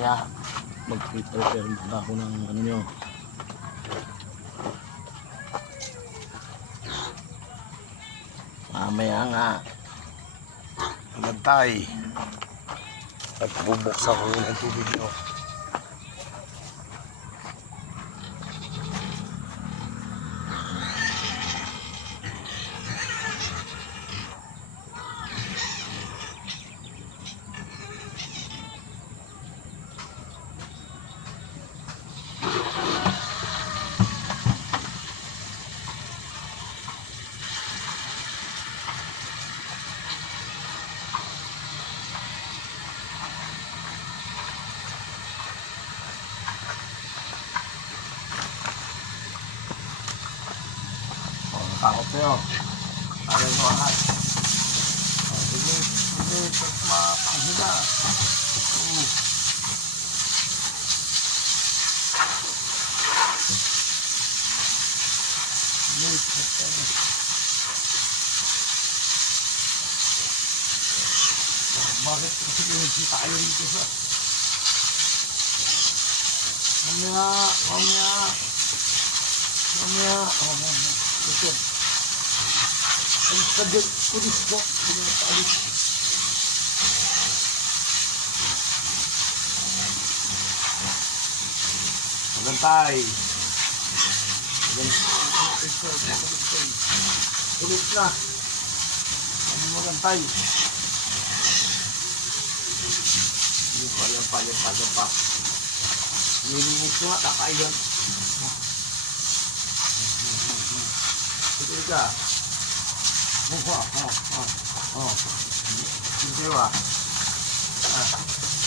Kaya mag-prepare muna ako ng ano nyo. Mamaya nga. Magantay. At bubuksan ko ng tubig nyo. Oh, takot kayo. Kaya nyo ahas. Oh, sige, sige, tapos mapanghiga. Oh. Sige, tapos Bakit kasi pinagsi tayo dito sa... Mamaya, mamaya. Mamaya, oh, mamaya. Ito. Alis ka dyan. Pulis po. Pulis ka alis. Magantay. Magantay. Ulit na. Ano magantay? Yan pa, yan pa, yan pa, yan pa. Nilinis ko nga, kakain Ito ka. Oh, oh, oh, oh, oh. Hindi ba? Ah.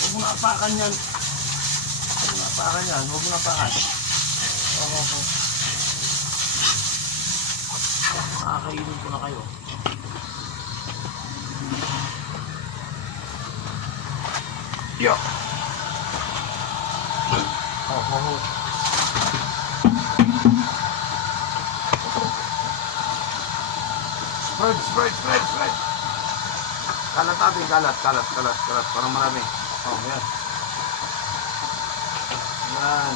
Huwag mo na apakan yan. Huwag mo na apakan yan. Huwag mo na apakan. Oh, oh, oh. Makakainin ko na kayo. Yo! Spread, spread, spread, spread. Kalat natin, kalat, kalat, kalat, kalat. Parang marami. Oh, yan. Yan.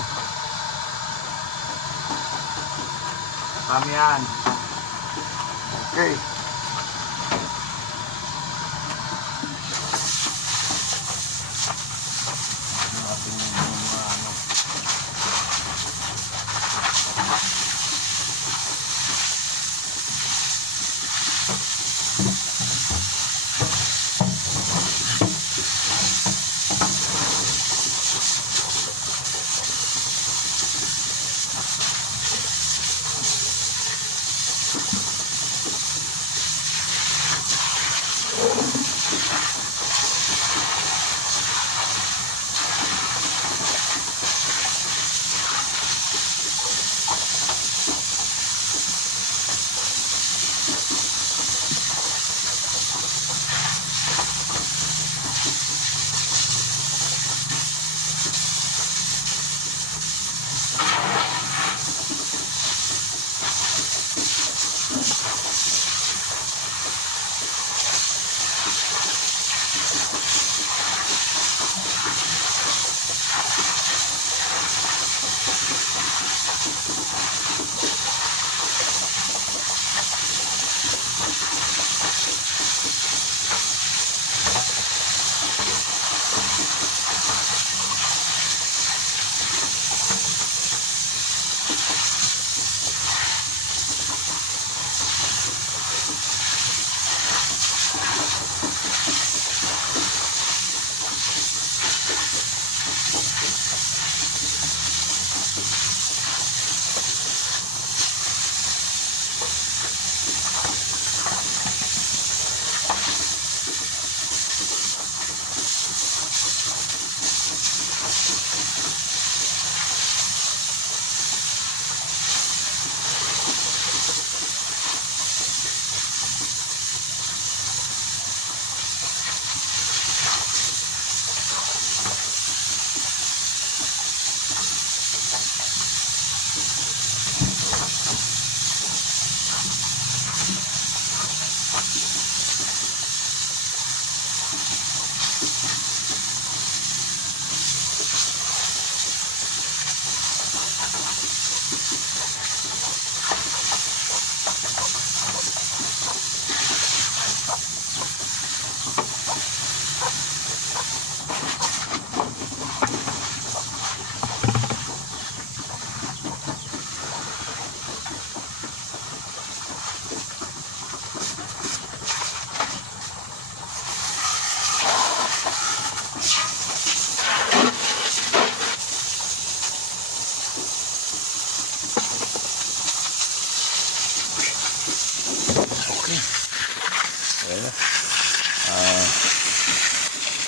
Marami yan. Okay.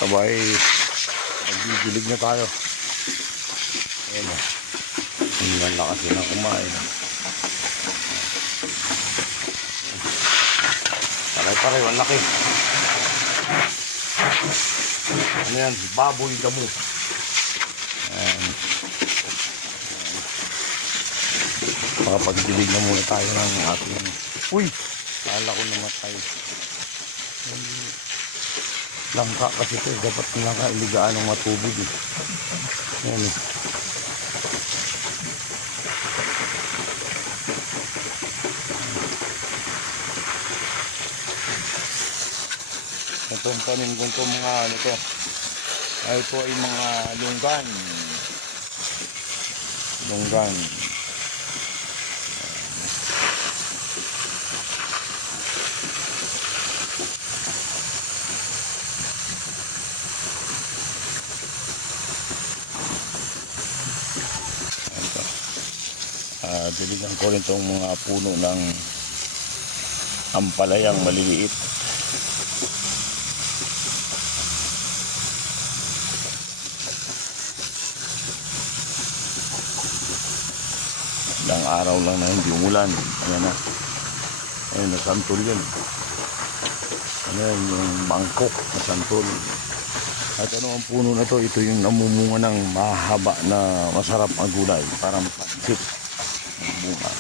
Sabay, nagdidilig na tayo. Ayan o. Ang lakas yun ang kumain. Pare-pare, ang laki. Ano yan? Baboy damo. Ayan. Makapagdilig na muna tayo ng ating... Uy! Kala ko namatay. Langka kasi ito. Dapat langka iligaan ng matubig. Eh. Ayan eh. Ito ang tanim ko ito mga ano to. Ito ay mga lunggan. Lunggan. Diligan ko rin itong mga puno ng ampalayang maliliit. Ilang araw lang na hindi umulan. Ayan na. Ayan, nasantol yan. Ano yan, yung mangkok, nasantol. At ano ang puno na to? Ito yung namumunga ng mahaba na masarap ang gulay. Parang pansit. Ang bunga.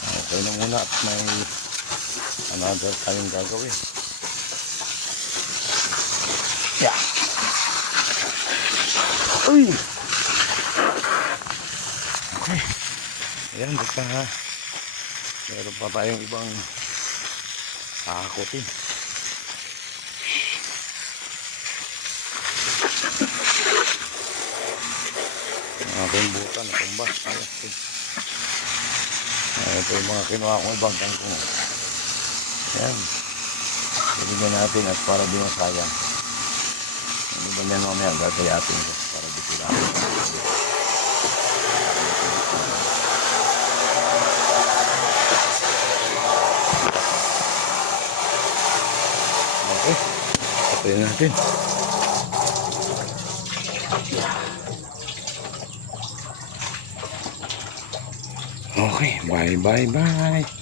Ayan. Okay na muna at may another tayong gagawin. Yeah. Uy! Okay. Ayan, basta ha. Meron pa tayong ibang kakakutin. Ang aking buta na. Ayan. Ito. Yung mga kinuha kong ibang kangkong. Ayan. Bibigyan natin at para di masayang. Ba yan mamaya gagayatin ko para di sila. Okay. Patayin natin. Bye, bye, bye.